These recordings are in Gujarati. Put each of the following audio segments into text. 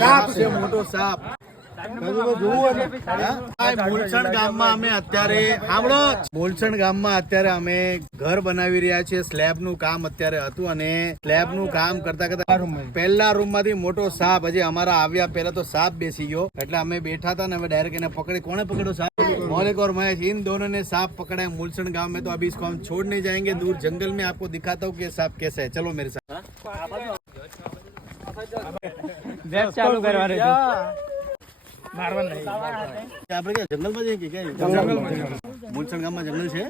સાપ છે મોટો સાપ આ મૂલસણ ગામમાં અમે અત્યારે સાંભળો મૂલસણ ગામમાં અત્યારે અમે ઘર બનાવી રહ્યા છીએ સ્લેબ નું કામ અત્યારે હતું અને સ્લેબ નું કામ કરતા કરતા પહેલા રૂમ માંથી મોટો સાપ હજી અમારા આવ્યા પહેલા તો સાપ બેસી ગયો એટલે અમે બેઠા હતા ને હવે ડાયરેક્ટ એને પકડી કોને પકડ્યો સાપ मौलिक और महेश इन दोनों ने सांप पकड़ा है मूलसण गांव में तो अभी इसको हम छोड़ नहीं जाएंगे दूर जंगल में आपको दिखाता हूँ कि ये सांप कैसा है चलो मेरे साथ ચાલુ કરવાનું છે. આપણે ક્યાં જંગલમાં જઈએ કે ક્યાં? મૂલસણ ગામમાં જંગલ છે?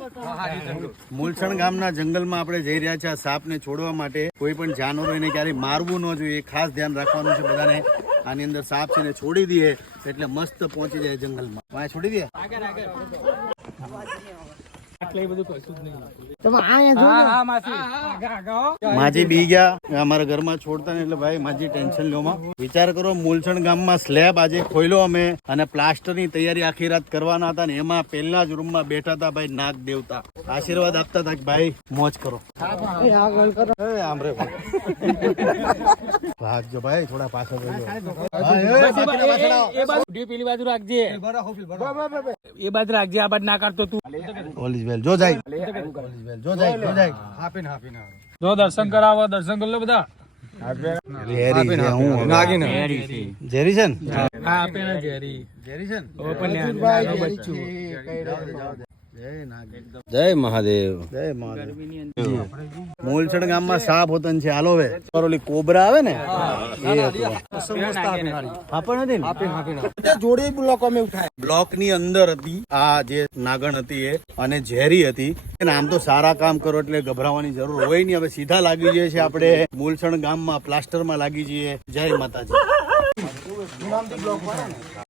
મૂલસણ ગામના જંગલમાં આપણે જઈ રહ્યા છીએ આ સાપને છોડવા માટે. કોઈ પણ જાનવરો એને ક્યારેય મારવું ન જોઈએ. ખાસ ધ્યાન રાખવાનું છે બધાને. આની અંદર સાપ છે ને છોડી દઈએ એટલે મસ્ત પહોંચી જાય જંગલમાં. વાંય છોડી દે એટલે એ બધું કશું જ નહીં. હા હા માસી. આગા આગા હો. માજી બી ગયા. અમારા ઘરમાં છોડતા ને એટલે ભાઈ માજી ટેન્શન લો વિચાર કરો મૂલછણ ગામમાં સ્લેબ આજે ખોલ્યો અમે અને પ્લાસ્ટરની તૈયારી આખી રાત કરવાના હતા ને એમાં પહેલા જ રૂમમાં બેઠા હતા ભાઈ નાગ દેવતા. આશીર્વાદ આપતા હતા કે ભાઈ મોજ કરો. એ, આમ રે ભાઈ. જો ભાઈ થોડા પાછળ. એ, એ બાજુ પેલી બાજુ રાખજે. એ બાજુ રાખજે આ બાજુ ના કાઢતો તું. All વેલ જો જાય. All વેલ જો જાય જો જાય. જો દર્શન કરાવો દર્શન કરી લો બધા. હું. ઝેરી છે. ને? જય મહાદેવ. જય મહાદેવ. મૂલસણ ગામમાં સાપ હોતન છે. હાલો હવે. ઓલી કોબરા આવે ને? એ હતું. હાપણ હતી ને? બ્લોકની અંદર હતી આ જે નાગણ હતી એ અને ઝેરી હતી. આમ તો સારા કામ કરો એટલે ગભરાવાની જરૂર હોય નહીં. હવે સીધા લાગી જઈએ છે આપણે. માં ગામમાં પ્લાસ્ટરમાં લાગી જઈએ. જય માતાજી.